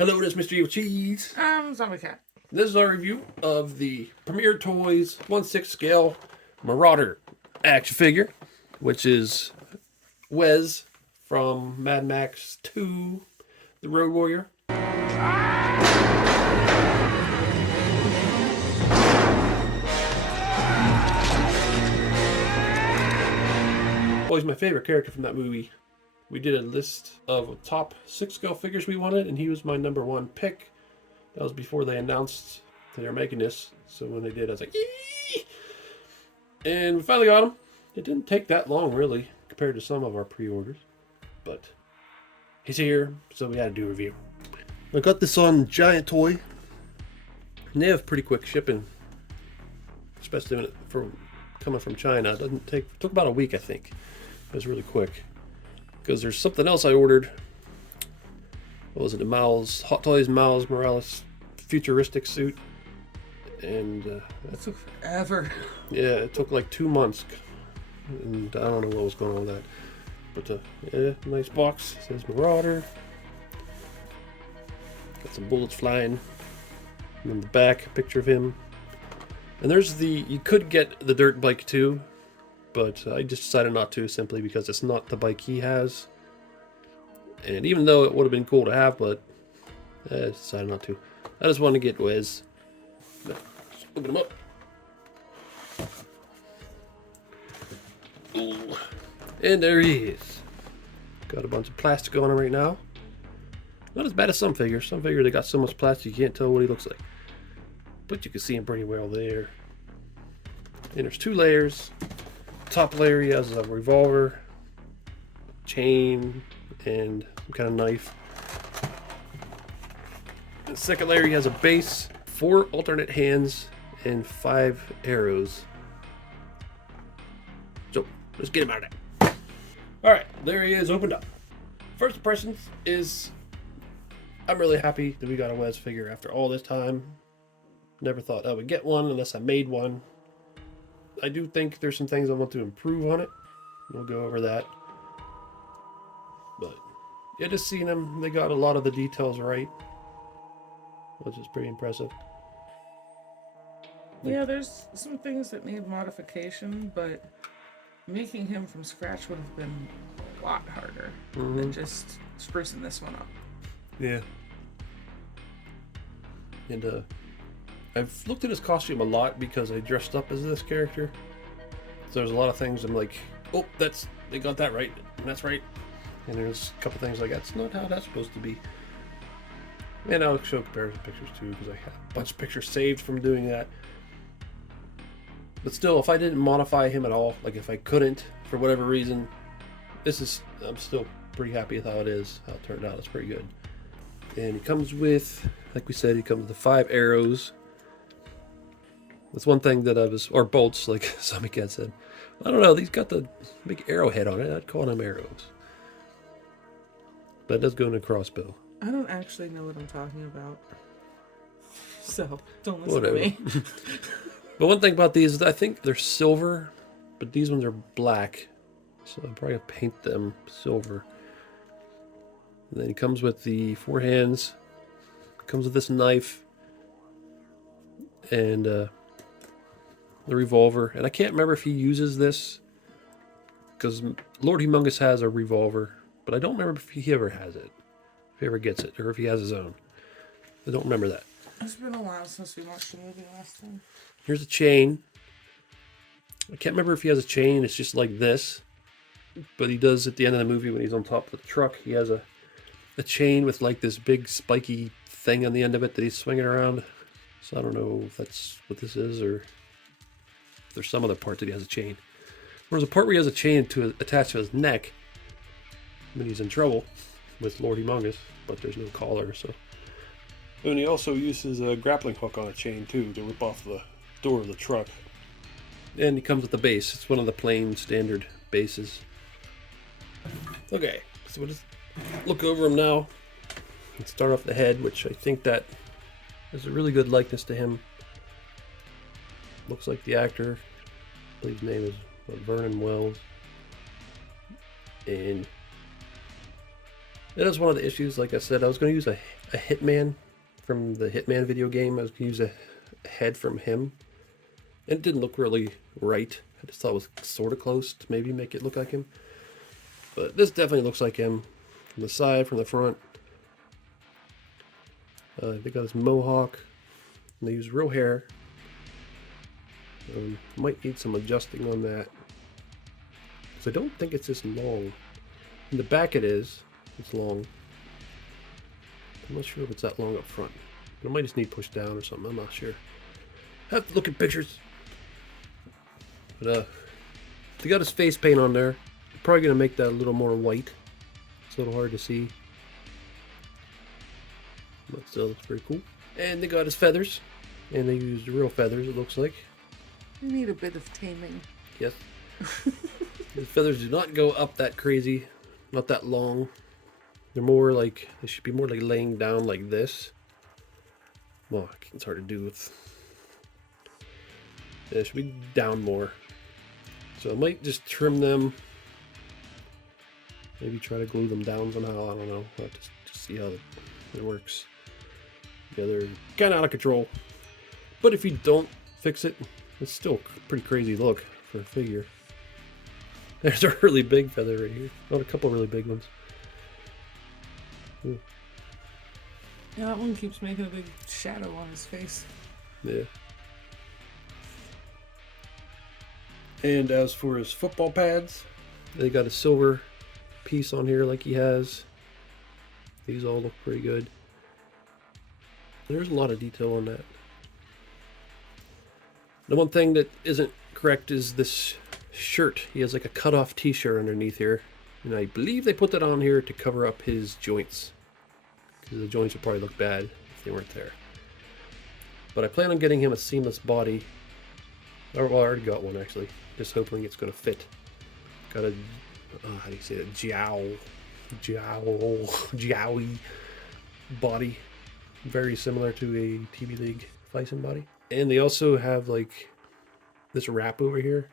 Hello, this is Mr. Evilcheese. Zombie Cat. This is our review of the Premier Toys 1/6 scale Marauder action figure, which is Wes from Mad Max 2, The Road Warrior. Always my favorite character from that movie. We did a list of top 6 scale figures we wanted, and he was my number 1 pick. That was before they announced that they were making this. So when they did, I was like, yee! And we finally got him. It didn't take that long, really, compared to some of our pre-orders. But he's here, so we had to do a review. I got this on Giant Toy. And they have pretty quick shipping, especially when for coming from China. It took about a week, I think. It was really quick. Because there's something else I ordered. What was it? A Hot Toys Miles Morales futuristic suit. And That took forever. yeah, it took like 2 months. And I don't know what was going on with that. But yeah, nice box. It says Marauder. Got some bullets flying. And in the back, a picture of him. And there's you could get the dirt bike too. But I just decided not to, simply because it's not the bike he has. And even though it would have been cool to have, but I decided not to. I just wanted to get Wes. Let's open him up. Ooh. And there he is. Got a bunch of plastic on him right now. Not as bad as some figures. Some figures they got so much plastic you can't tell what he looks like. But you can see him pretty well there. And there's 2 layers. Top layer he has a revolver, chain, and some kind of knife. The second layer he has a base, 4 alternate hands, and 5 arrows. So let's get him out of there. Alright, there he is, opened up. First impressions is I'm really happy that we got a Wes figure after all this time. Never thought I would get one unless I made one. I do think there's some things I want to improve on it. We'll go over that. But yeah, just seeing them, they got a lot of the details right, which is pretty impressive. Yeah, there's some things that need modification, but making him from scratch would have been a lot harder than just sprucing this one up. Yeah. And I've looked at his costume a lot because I dressed up as this character. So there's a lot of things I'm like, oh, they got that right, and that's right. And there's a couple things like, that's not how that's supposed to be. And I'll show comparison pictures too, because I have a bunch of pictures saved from doing that. But still, if I didn't modify him at all, like if I couldn't, for whatever reason, I'm still pretty happy with how it is, how it turned out. It's pretty good. And he comes with, like we said, he comes with the 5 arrows. That's one thing that or bolts, like Zombie Cat said. I don't know, these got the big arrowhead on it. I'd call them arrows. But it does go in a crossbow. I don't actually know what I'm talking about. So, don't listen Whatever. to me. But one thing about these is I think they're silver, but these ones are black. So I'm probably going to paint them silver. And then he comes with the 4 hands. Comes with this knife. And the revolver, and I can't remember if he uses this, because Lord Humongous has a revolver, but I don't remember if he ever has it, if he ever gets it, or if he has his own. I don't remember that. It's been a while since we watched the movie last time. Here's a chain. I can't remember if he has a chain. It's just like this, but he does at the end of the movie when he's on top of the truck. He has a chain with like this big spiky thing on the end of it that he's swinging around. So I don't know if that's what this is, or if there's some other part that he has a chain. There's a part where he has a chain attached to his neck when he's in trouble with Lord Humongous, but there's no collar, so. And he also uses a grappling hook on a chain too to rip off the door of the truck. And he comes with the base. It's one of the plain standard bases. Okay, so we'll just look over him now and start off the head, which I think that is a really good likeness to him. Looks like the actor. I believe his name is Vernon Wells. And That is one of the issues. Like I said, I was going to use a Hitman from the Hitman video game. I was going to use a head from him. And it didn't look really right. I just thought it was sort of close to maybe make it look like him. But this definitely looks like him. From the side, from the front. They got his mohawk. And they use real hair. Might need some adjusting on that. Because I don't think it's this long. In the back it is. It's long. I'm not sure if it's that long up front. But it might just need pushed down or something. I'm not sure. I have to look at pictures. But they got his face paint on there. Probably gonna make that a little more white. It's a little hard to see. But still, it's pretty cool. And they got his feathers. And they used real feathers, it looks like. You need a bit of taming. Yes. His feathers do not go up that crazy. Not that long. They're more like, they should be more like laying down like this. Well, it's hard to do with. Yeah, it should be down more. So I might just trim them. Maybe try to glue them down somehow. I don't know. I'll have to just see how it works. Yeah, they're kind of out of control. But if you don't fix it, it's still a pretty crazy look for a figure. There's a really big feather right here. Not a couple really big ones. Ooh. Yeah, that one keeps making a big shadow on his face. Yeah. And as for his football pads, they got a silver piece on here like he has. These all look pretty good. There's a lot of detail on that. The one thing that isn't correct is this shirt. He has like a cut-off t-shirt underneath here. And I believe they put that on here to cover up his joints. Because the joints would probably look bad if they weren't there. But I plan on getting him a seamless body. Well, I already got one actually. Just hoping it's going to fit. Got a, how do you say that? Jowy body. Very similar to a TV League Bison body. And they also have like this wrap over here,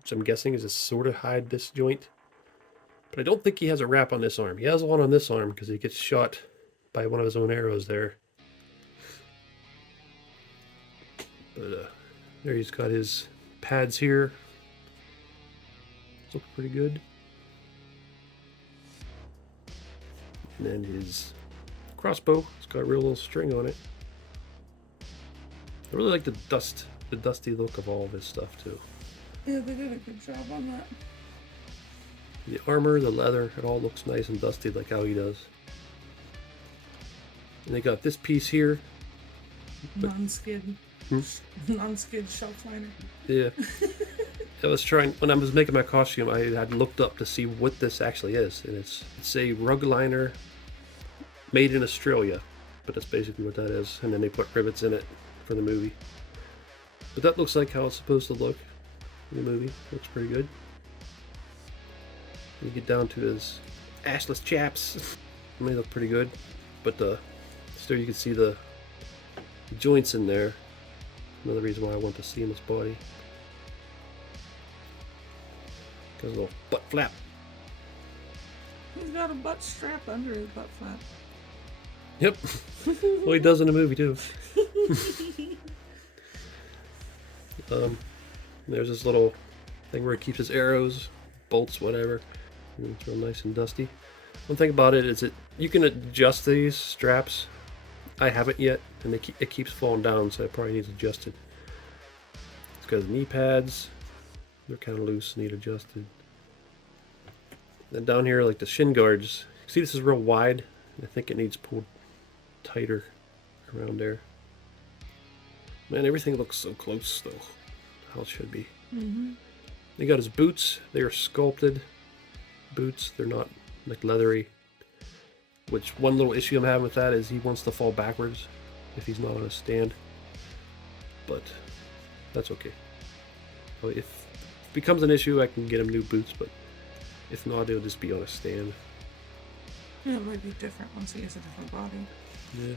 which I'm guessing is to sort of hide this joint. But I don't think he has a wrap on this arm. He has one on this arm because he gets shot by one of his own arrows there. But there he's got his pads here. Look pretty good. And then his crossbow. It's got a real little string on it. I really like the dusty look of all of his stuff too. Yeah, they did a good job on that. The armor, the leather, it all looks nice and dusty like how he does. And they got this piece here. Non-skid. Non-skid shelf liner. Yeah. I was trying, when I was making my costume, I had looked up to see what this actually is. And it's a rug liner made in Australia. But that's basically what that is. And then they put rivets in it for the movie. But that looks like how it's supposed to look in the movie. Looks pretty good. You get down to his ashless chaps. They look pretty good. But still you can see the joints in there. Another reason why I want to see in his body. Got a little butt flap. He's got a butt strap under his butt flap. Yep. Well, he does in the movie too. There's this little thing where he keeps his arrows, bolts, whatever. And it's real nice and dusty. One thing about it is that you can adjust these straps. I haven't yet, and it keeps falling down, so it probably needs adjusted. It's got his knee pads. They're kind of loose, need adjusted. Then down here, like the shin guards. See, this is real wide. I think it needs pulled tighter around there. Man, everything looks so close, though. How it should be. Mm-hmm. They got his boots. They are sculpted boots. They're not like leathery. Which one little issue I'm having with that is he wants to fall backwards if he's not on a stand. But that's okay. Well, if it becomes an issue, I can get him new boots. But if not, it'll just be on a stand. Yeah, it might be different once he has a different body. Yeah.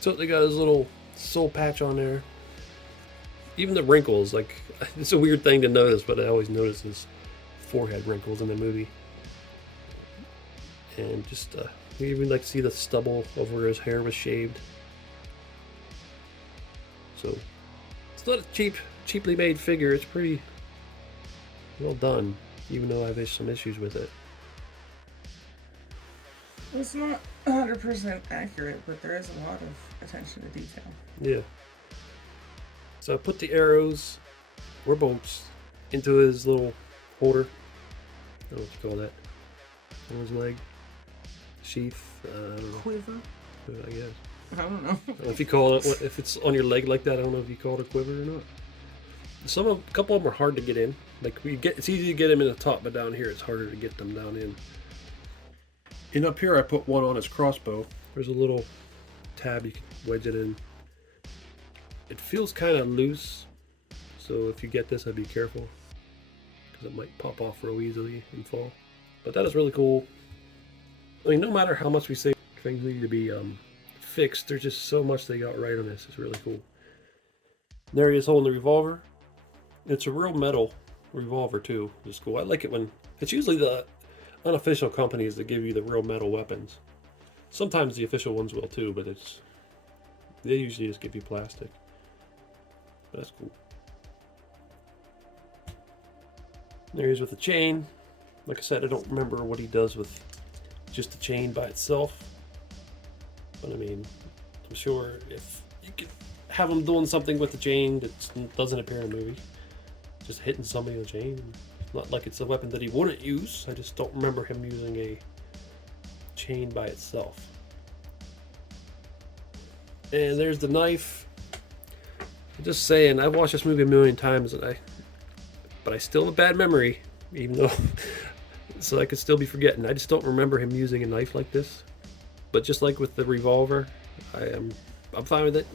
So they got his little soul patch on there. Even the wrinkles, like, it's a weird thing to notice, but I always notice his forehead wrinkles in the movie. And just, you even like see the stubble of where his hair was shaved. So, it's not a cheaply made figure. It's pretty well done, even though I have some issues with it. It's not 100% accurate, but there is a lot of attention to detail. Yeah. So I put the arrows or bolts into his little holder. I don't know what you call that. On his leg. Sheath. Quiver? I guess. I don't know. I don't know if you call it, if it's on your leg like that, I don't know if you call it a quiver or not. A couple of them are hard to get in. Like it's easy to get them in the top, but down here it's harder to get them down in. And up here I put one on his crossbow. There's a little tab you can wedge it in. It feels kind of loose, so if you get this, I'd be careful, because it might pop off real easily and fall. But that is really cool. I mean, no matter how much we say things need to be fixed, there's just so much they got right on this. It's really cool. There he is holding the revolver. It's a real metal revolver too. It's cool. I like it when it's usually the unofficial companies that give you the real metal weapons. Sometimes the official ones will too, but they usually just give you plastic. But that's cool. There he is with the chain. Like I said, I don't remember what he does with just the chain by itself. But I mean, I'm sure if you could have him doing something with the chain that doesn't appear in the movie, just hitting somebody with a chain. Not like it's a weapon that he wouldn't use. I just don't remember him using a chain by itself. And there's the knife. I'm just saying, I've watched this movie a million times, but I still have a bad memory, even though, so I could still be forgetting. I just don't remember him using a knife like this. But just like with the revolver, I'm fine with it.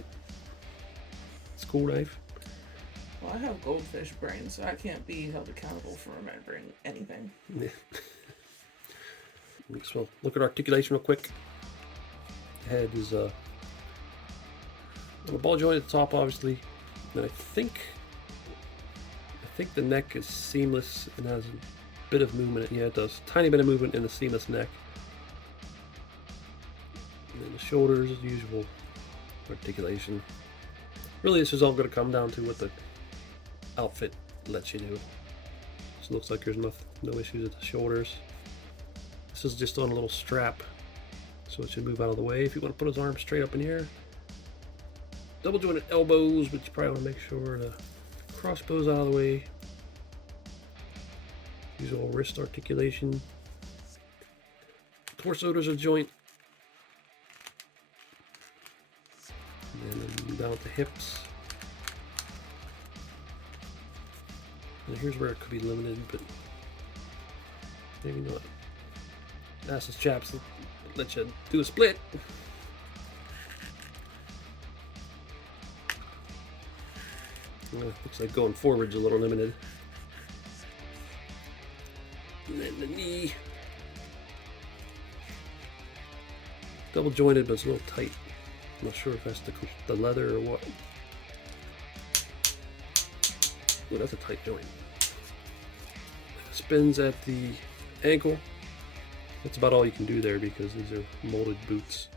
It's a cool knife. Well, I have goldfish brain, so I can't be held accountable for remembering anything. Yeah. So look at articulation real quick. The head is on a ball joint at the top, obviously. And I think the neck is seamless and has a bit of movement. Yeah, it does. Tiny bit of movement in the seamless neck. And then the shoulders, as usual, articulation. Really, this is all going to come down to what the outfit lets you do. This looks like there's no issues with the shoulders. This is just on a little strap, so it should move out of the way if you want to put his arms straight up in the air. Double jointed elbows, but you probably want to make sure the crossbow's out of the way. Usual wrist articulation. Torso, there's a joint. And then down at the hips. And here's where it could be limited, but maybe not. Assless chaps let you do a split. Looks like going forward's a little limited. And then the knee. Double jointed, but it's a little tight. I'm not sure if that's the leather or what. Oh, that's a tight joint. Spins at the ankle. That's about all you can do there because these are molded boots.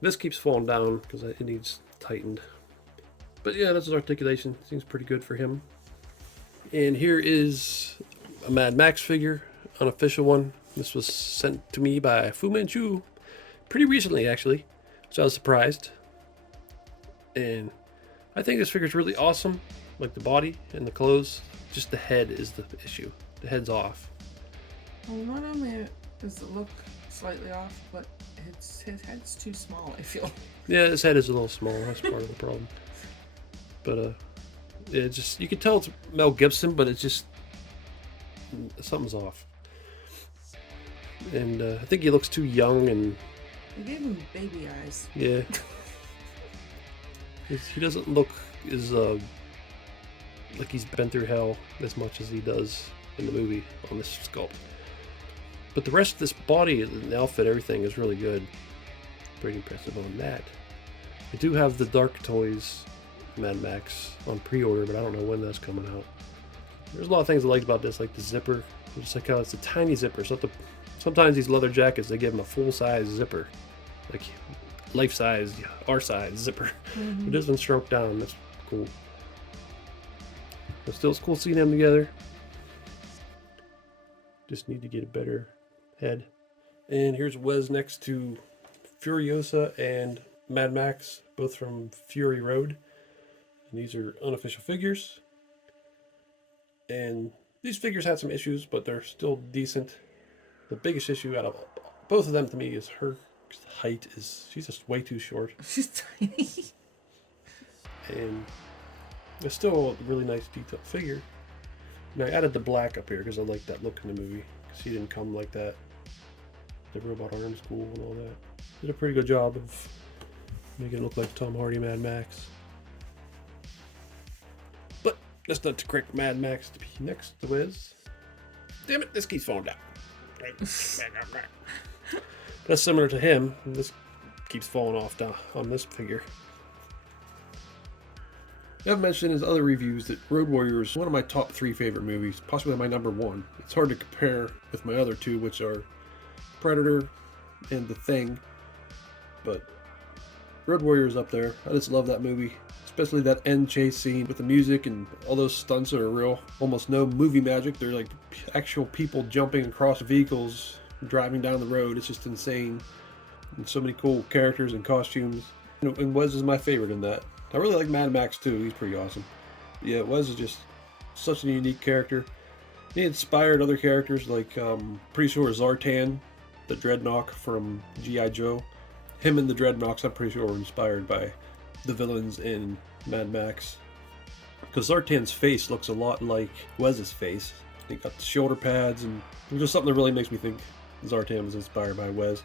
This keeps falling down because it needs tightened. But yeah, that's his articulation. Seems pretty good for him. And here is a Mad Max figure, unofficial one. This was sent to me by Fu Manchu pretty recently, actually. So I was surprised. And I think this figure is really awesome. Like the body and the clothes. Just the head is the issue. The head's off. Well, not only does it look slightly off, but his head's too small, I feel. Yeah, his head is a little small. That's part of the problem. But it just, you can tell it's Mel Gibson, but it's just something's off. And I think he looks too young, and They gave him baby eyes. yeah, he doesn't look as like he's been through hell as much as he does in the movie on this sculpt. But the rest of this body and the outfit, everything is really good. Pretty impressive on that. I do have the Dark Toys Mad Max on pre-order, but I don't know when that's coming out. There's a lot of things I liked about this, like the zipper. Just like how it's a tiny zipper. It's not Sometimes these leather jackets, they give them a full-size zipper. Like life-size, our-size zipper. It has been shrunk down. That's cool. But still, it's cool seeing them together. Just need to get a better head. And here's Wes next to Furiosa and Mad Max, both from Fury Road. And these are unofficial figures. And these figures had some issues, but they're still decent. The biggest issue out of both of them to me is her height. She's just way too short. She's tiny. And it's still a really nice detailed figure. Now I added the black up here because I like that look in the movie. Because he didn't come like that. The robot arms cool and all that. Did a pretty good job of making it look like Tom Hardy Mad Max. But that's not to correct Mad Max to be next to Wes. Damn it, this keeps falling down. That's similar to him. This keeps falling off down on this figure. I've mentioned in his other reviews that Road Warrior is one of my top 3 favorite movies, possibly my number 1. It's hard to compare with my other 2, which are Predator and The Thing, but Road Warrior is up there. I just love that movie, especially that end chase scene with the music and all those stunts that are real. Almost no movie magic. They're like actual people jumping across vehicles, driving down the road. It's just insane. And so many cool characters and costumes. And Wes is my favorite in that. I really like Mad Max too. He's pretty awesome. Yeah, Wes is just such a unique character. He inspired other characters like, pretty sure Zartan, the Dreadnought from G.I. Joe. Him and the Dreadnoughts, I'm pretty sure, were inspired by the villains in Mad Max. Because Zartan's face looks a lot like Wes's face. He got the shoulder pads, and there's just something that really makes me think Zartan was inspired by Wes.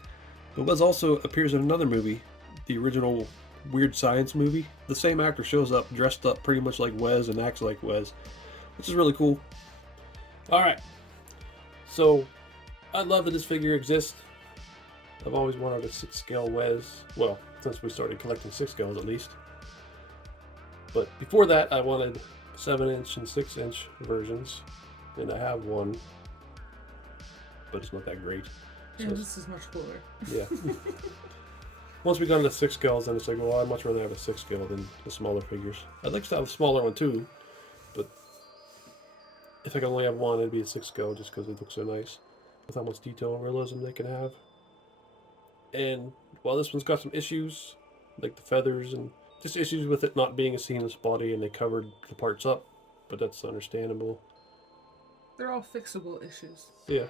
But Wes also appears in another movie, the original Weird Science movie. The same actor shows up dressed up pretty much like Wes and acts like Wes, which is really cool. Alright, so I love that this figure exists. I've always wanted a 6-scale Wes. Well, since we started collecting 6 scales at least. But before that, I wanted 7-inch and 6-inch versions, and I have one, but it's not that great. Yeah, this is much cooler. Yeah. Once we got into 6 scales, then it's like, well, I'd much rather have a 6 scale than the smaller figures. I'd like to have a smaller one too, but if I could only have one, it'd be a 6 scale just because it looks so nice with how much detail and realism they can have. And while this one's got some issues, like the feathers and just issues with it not being a seamless body, and they covered the parts up, but that's understandable. They're all fixable issues. Yeah.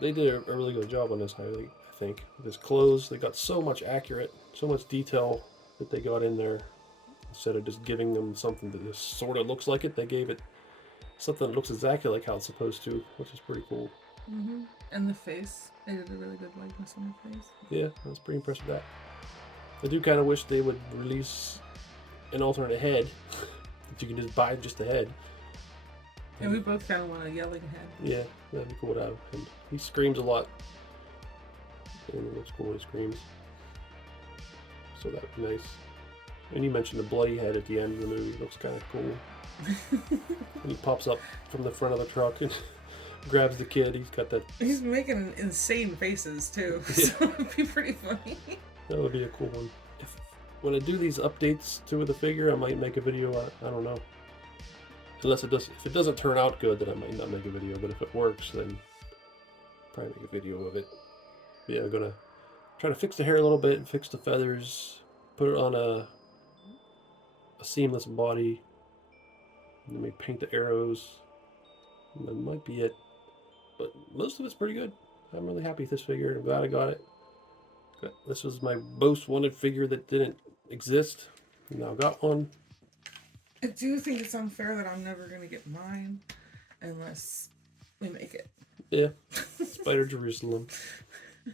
They did a really good job on this, I think. His clothes, they got so much accurate, so much detail that they got in there. Instead of just giving them something that just sort of looks like it, they gave it something that looks exactly like how it's supposed to, which is pretty cool. Mm-hmm. And the face, they did a really good likeness on the face. Yeah, I was pretty impressed with that. I do kind of wish they would release an alternate head that you can just buy just the head. And we both kind of want a yelling head. Yeah, that'd be cool to have him. He screams a lot. And it looks cool when he screams. So that would be nice. And you mentioned the bloody head at the end of the movie. It looks kind of cool. And he pops up from the front of the truck and grabs the kid. He's got that... He's making insane faces too. Yeah. So it would be pretty funny. That would be a cool one. When I do these updates to the figure, I might make a video. I don't know. Unless it does, if it doesn't turn out good, then I might not make a video. But if it works, then probably make a video of it. Yeah, I'm gonna try to fix the hair a little bit, fix the feathers, put it on a seamless body, and then maybe paint the arrows. And that might be it. But most of it's pretty good. I'm really happy with this figure. I'm glad I got it. This was my most wanted figure that didn't exist. Now I got one. I do think it's unfair that I'm never going to get mine unless we make it. Yeah. Spider Jerusalem.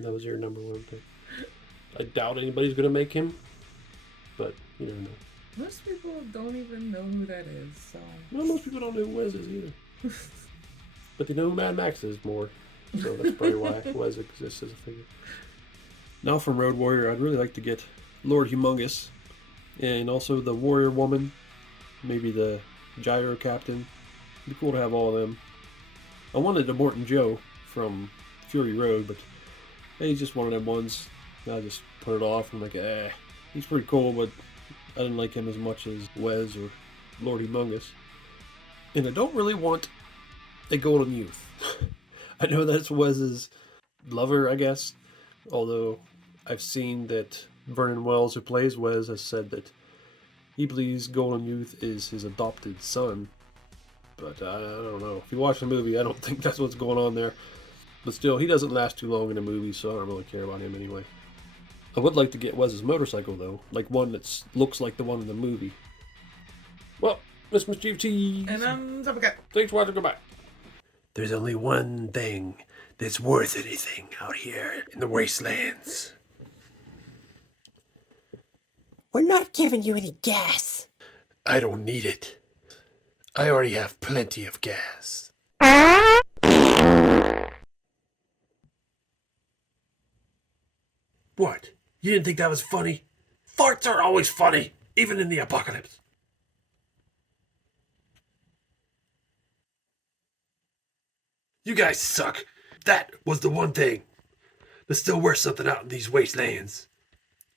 That was your number 1 thing. I doubt anybody's going to make him, but you never know. Most people don't even know who that is, so... Well, most people don't know who Wes is either. But they know who Mad Max is more. So that's probably why Wes exists as a figure. Now from Road Warrior, I'd really like to get Lord Humongous. And also the Warrior Woman. Maybe the Gyro Captain. It'd be cool to have all of them. I wanted a Morton Joe from Fury Road, but he's just one of them ones. I just put it off. I'm like, he's pretty cool, but I didn't like him as much as Wes or Lord Humongous. And I don't really want a Golden Youth. I know that's Wes's lover, I guess. Although I've seen that Vernon Wells, who plays Wes, has said that he believes Golden Youth is his adopted son. But I don't know. If you watch the movie, I don't think that's what's going on there. But still, he doesn't last too long in the movie, so I don't really care about him anyway. I would like to get Wes's motorcycle, though. Like one that looks like the one in the movie. Well, Miss Evilcheese. And I'm Zubaka. Thanks for watching. Goodbye. There's only one thing that's worth anything out here in the wastelands. We're not giving you any gas. I don't need it. I already have plenty of gas. What? You didn't think that was funny? Farts are always funny, even in the apocalypse. You guys suck. That was the one thing that's still worth something out in these wastelands.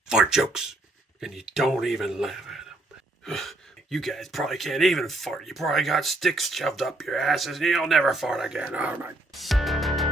Fart jokes. And you don't even laugh at them. You guys probably can't even fart. You probably got sticks shoved up your asses and you'll never fart again. Oh my.